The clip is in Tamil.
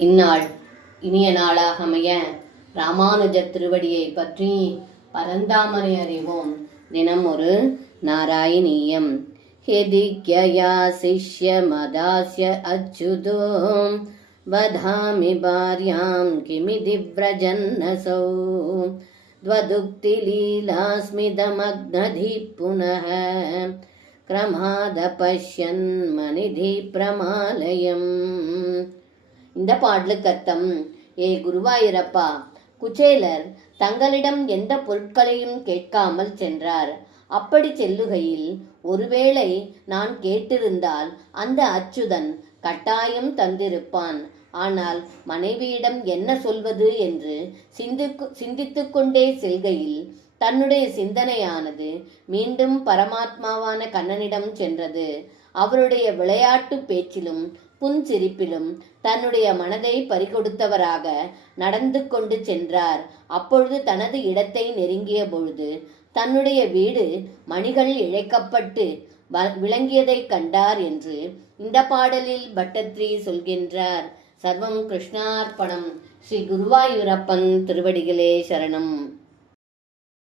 இந்நாள் இனிய நாளாக அமைய ராமானுஜர் திருவடியை பற்றி பரந்தாமனை அறிவோம். தினம் ஒரு நாராயணீயம். ஹெதிக்யா சிஷ்ய மதாஸ்ய அச்சுதோ வதாமி பாரியாம் கிமிதி விரஜன்னசௌ த்வதுக்தி லீலாஸ்மிதமக்னதி புனः கிரமாத பஷ்யன் மனிதி பிரமாலயம். இந்த பாடலுக்கு அர்த்தம்: ஏ குருவாயூரப்பா, குச்சேலர் தங்களிடம் எந்த பொருட்களையும் கேட்காமல் சென்றார். அப்படி செல்லுகையில் ஒருவேளை நான் கேட்டிருந்தால் அந்த அச்சுதன் கட்டாயம் தந்திருப்பான். ஆனால் மனைவியிடம் என்ன சொல்வது என்று சிந்தித்து கொண்டே செல்கையில் தன்னுடைய சிந்தனையானது மீண்டும் பரமாத்மாவான கண்ணனிடம் சென்றது. அவருடைய விளையாட்டு பேச்சிலும் புன்சிரிப்பிலும் தன்னுடைய மனதை பறிகொடுத்தவராக நடந்து கொண்டு சென்றார். அப்பொழுது தனது இடத்தை நெருங்கிய பொழுது தன்னுடைய வீடு மணிகள் இழைக்கப்பட்டு விளங்கியதை கண்டார் என்று இந்த பாடலில் பட்டத்ரி சொல்கின்றார். சர்வம் கிருஷ்ணார்ப்பணம். ஸ்ரீ குருவாயூரப்பன் திருவடிகளே சரணம்.